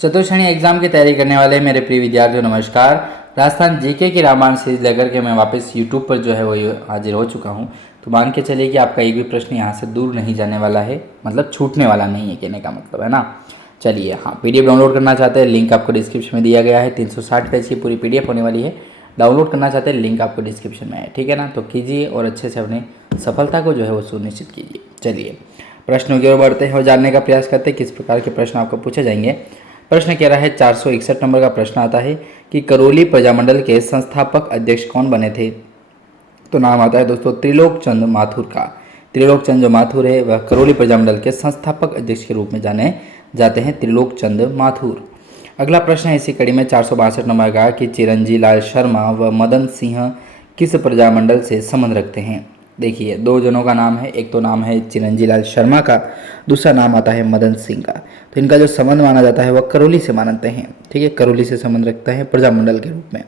चतुर्श्रेणी exam की तैयारी करने वाले मेरे प्रिय विद्यार्थियों नमस्कार। राजस्थान जीके की रामायण सीरीज लेकर के मैं वापस यूट्यूब पर जो है वो हाजिर हो चुका हूँ। तो मान के चलिए कि आपका एक भी प्रश्न यहाँ से दूर नहीं जाने वाला है, मतलब छूटने वाला नहीं है, कहने का मतलब है ना। चलिए हाँ, पीडीएफ डाउनलोड करना चाहते हैं, लिंक आपको डिस्क्रिप्शन में दिया गया है। 360 पेज की पूरी पीडीएफ होने वाली है। डाउनलोड करना चाहते हैं, लिंक आपको डिस्क्रिप्शन में है, ठीक है ना। तो कीजिए और अच्छे से अपनी सफलता को जो है वो सुनिश्चित कीजिए। चलिए प्रश्नों की ओर बढ़ते हैं और जानने का प्रयास करते हैं किस प्रकार के प्रश्न आपको पूछे जाएंगे। प्रश्न कह रहा है 461 नंबर का प्रश्न आता है कि करौली प्रजामंडल के संस्थापक अध्यक्ष कौन बने थे। तो नाम आता है दोस्तों त्रिलोक चंद माथुर का। त्रिलोक चंद जो माथुर है वह करौली प्रजामंडल के संस्थापक अध्यक्ष के रूप में जाने जाते हैं, त्रिलोक चंद माथुर। अगला प्रश्न है इसी कड़ी में 462 नंबर का कि चिरंजी लाल शर्मा व मदन सिंह किस प्रजामंडल से संबंध रखते हैं। देखिए दो जनों का नाम है, एक तो नाम है चिरंजी लाल शर्मा का, दूसरा नाम आता है मदन सिंह का। तो इनका जो संबंध माना जाता है वह करौली से मानते हैं, ठीक है, करौली से संबंध रखता है प्रजामंडल के रूप में।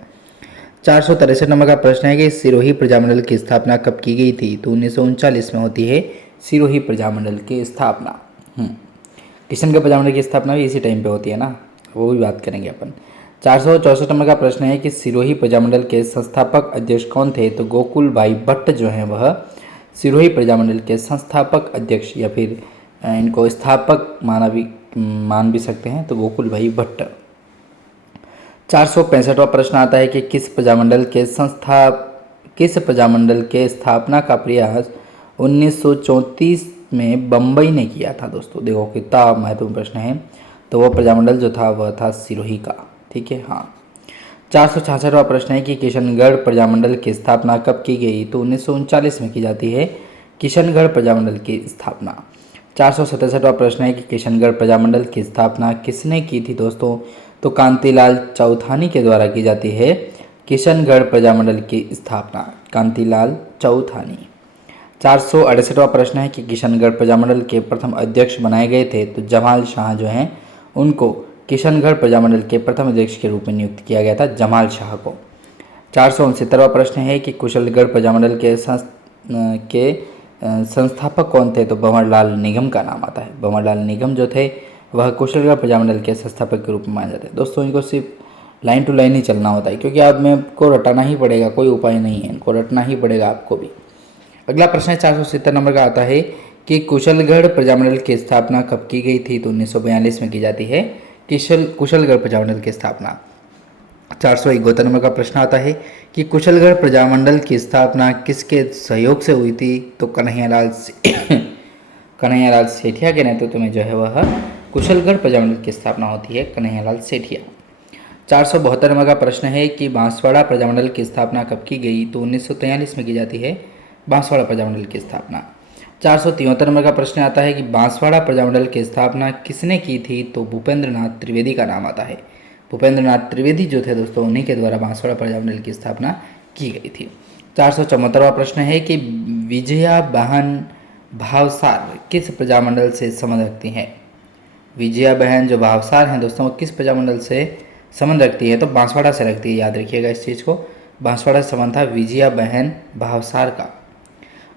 463 नंबर का प्रश्न है कि सिरोही प्रजामंडल की स्थापना कब की गई थी। तो 1939 में होती है सिरोही प्रजामंडल की स्थापना। किशनगढ़ प्रजामंडल की स्थापना भी इसी टाइम पे होती है ना, वो भी बात करेंगे अपन। 464 नंबर का प्रश्न है कि सिरोही प्रजामंडल के संस्थापक अध्यक्ष कौन थे। तो गोकुल भाई भट्ट जो हैं वह सिरोही प्रजामंडल के संस्थापक अध्यक्ष या फिर इनको स्थापक मान भी सकते हैं, तो गोकुल भाई भट्ट। 465वां प्रश्न आता है कि किस प्रजामंडल के स्थापना का प्रयास 1934 में बम्बई ने किया था। दोस्तों देखो कितना महत्वपूर्ण प्रश्न है। तो वह प्रजामंडल जो था वह था सिरोही का, ठीक है हाँ। 466वां प्रश्न है कि किशनगढ़ प्रजामंडल की स्थापना कब की गई। तो 1939 में की जाती है किशनगढ़ प्रजामंडल की स्थापना। 467वां प्रश्न है कि किशनगढ़ प्रजामंडल की स्थापना किसने की थी दोस्तों। तो कांतिलाल चौथानी के द्वारा की जाती है किशनगढ़ प्रजामंडल की स्थापना, कांतिलाल चौथानी। 468वां प्रश्न है कि किशनगढ़ प्रजामंडल के प्रथम अध्यक्ष बनाए गए थे। तो जमाल शाह जो हैं उनको किशनगढ़ प्रजामंडल के प्रथम अध्यक्ष के रूप में नियुक्त किया गया था, जमाल शाह को। 469वां प्रश्न है कि कुशलगढ़ प्रजामंडल के संस्थापक कौन थे। तो भंवरलाल निगम का नाम आता है। भंवरलाल निगम जो थे वह कुशलगढ़ प्रजामंडल के संस्थापक के रूप में माने जाते हैं। दोस्तों इनको सिर्फ लाइन टू लाइन ही चलना होता है, क्योंकि आप में को रटाना ही पड़ेगा, कोई उपाय नहीं है, इनको रटना ही पड़ेगा आपको भी। अगला प्रश्न है 470 नंबर का आता है कि कुशलगढ़ प्रजामंडल की स्थापना कब की गई थी। तो 1942 में की जाती है कुशलगढ़ प्रजामंडल की स्थापना। 471 नंबर का प्रश्न आता है कि कुशलगढ़ प्रजामंडल की स्थापना किसके सहयोग से हुई थी। तो कन्हैयालाल सेठिया के नेतृत्व में जो है वह कुशलगढ़ प्रजामंडल की स्थापना होती है, कन्हैयालाल सेठिया। 472 नंबर का प्रश्न है कि बांसवाड़ा प्रजामंडल की स्थापना कब की गई। तो 1943 में की जाती है बांसवाड़ा प्रजामंडल की स्थापना। 473 नंबर का प्रश्न आता है कि बांसवाड़ा प्रजामंडल की स्थापना किसने की थी। तो भूपेंद्र नाथ त्रिवेदी का नाम आता है। भूपेंद्र नाथ त्रिवेदी जो थे दोस्तों उन्हीं के द्वारा बांसवाड़ा प्रजामंडल की स्थापना की गई थी। 474वां प्रश्न है कि विजया बहन भावसार किस प्रजामंडल से संबंध रखती हैं। विजया बहन जो भावसार हैं दोस्तों वो किस प्रजामंडल से संबंध रखती है। तो बांसवाड़ा से रखती है, याद रखिएगा इस चीज़ को। बांसवाड़ा से संबंध था विजया बहन भावसार का।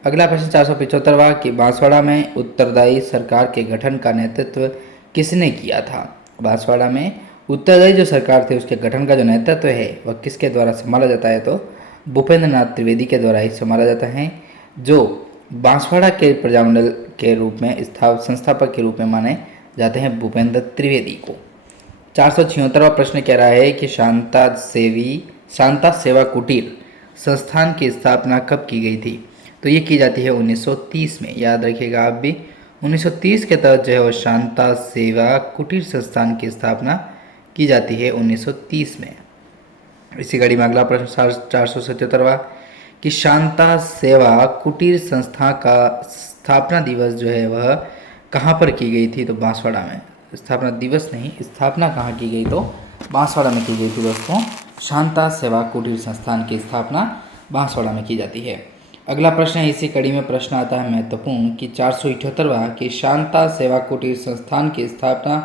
अगला प्रश्न 475वां कि बांसवाड़ा में उत्तरदायी सरकार के गठन का नेतृत्व किसने किया था। बांसवाड़ा में उत्तरदायी जो सरकार थी उसके गठन का जो नेतृत्व है वह किसके द्वारा संभाला जाता है। तो भूपेंद्र नाथ त्रिवेदी के द्वारा ही संभाला जाता है, जो बांसवाड़ा के प्रजामंडल के रूप में संस्थापक के रूप में माने जाते हैं भूपेंद्र त्रिवेदी को। 476वां प्रश्न कह रहा है कि शांता सेवा कुटीर संस्थान की स्थापना कब की गई थी। तो ये की जाती है 1930 में, याद रखिएगा आप भी। 1930 के तहत जो है वो शांता सेवा कुटीर संस्थान की स्थापना की जाती है 1930 में। इसी कड़ी में अगला प्रश्न 477वां कि शांता सेवा कुटीर संस्था का स्थापना दिवस जो है वह कहाँ पर की गई थी। तो बांसवाड़ा में। स्थापना दिवस नहीं, स्थापना कहाँ की गई। तो बांसवाड़ा में की गई थी दोस्तों। शांता सेवा कुटीर संस्थान की स्थापना बांसवाड़ा में की जाती है। अगला प्रश्न है इसी कड़ी में प्रश्न आता है महत्वपूर्ण कि 478वां कि शांता सेवा कुटीर संस्थान की स्थापना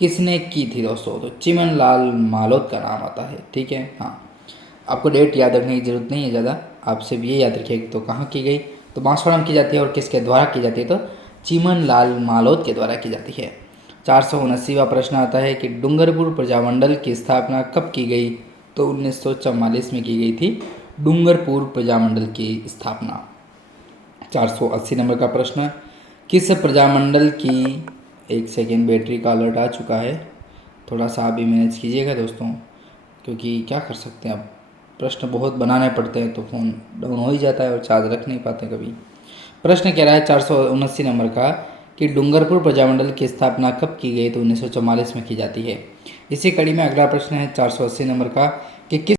किसने की थी दोस्तों। तो चिमन लाल मालोद का नाम आता है, ठीक है हाँ। आपको डेट याद रखने की जरूरत नहीं है ज़्यादा, आप सिर्फ ये याद रखिएगा तो कहाँ की गई। तो बांसवाड़ा में की जाती है और किसके द्वारा की जाती है। तो चिमन लाल मालोद के द्वारा की जाती है। 479वां प्रश्न आता है कि डूंगरपुर प्रजामंडल की स्थापना कब की गई? तो 1944 में की गई थी डूंगरपुर प्रजामंडल की स्थापना। 480 नंबर का प्रश्न, किस प्रजामंडल की, एक सेकेंड बैटरी का अलर्ट आ चुका है, थोड़ा सा आप भी मैनेज कीजिएगा दोस्तों, क्योंकि क्या कर सकते हैं, अब प्रश्न बहुत बनाने पड़ते हैं तो फ़ोन डाउन हो ही जाता है और चार्ज रख नहीं पाते कभी। प्रश्न कह रहा है 479 नंबर का कि डूंगरपुर प्रजामंडल की स्थापना कब की गई? तो 1944 में की जाती है। इसी कड़ी में अगला प्रश्न है 480 नंबर का कि किस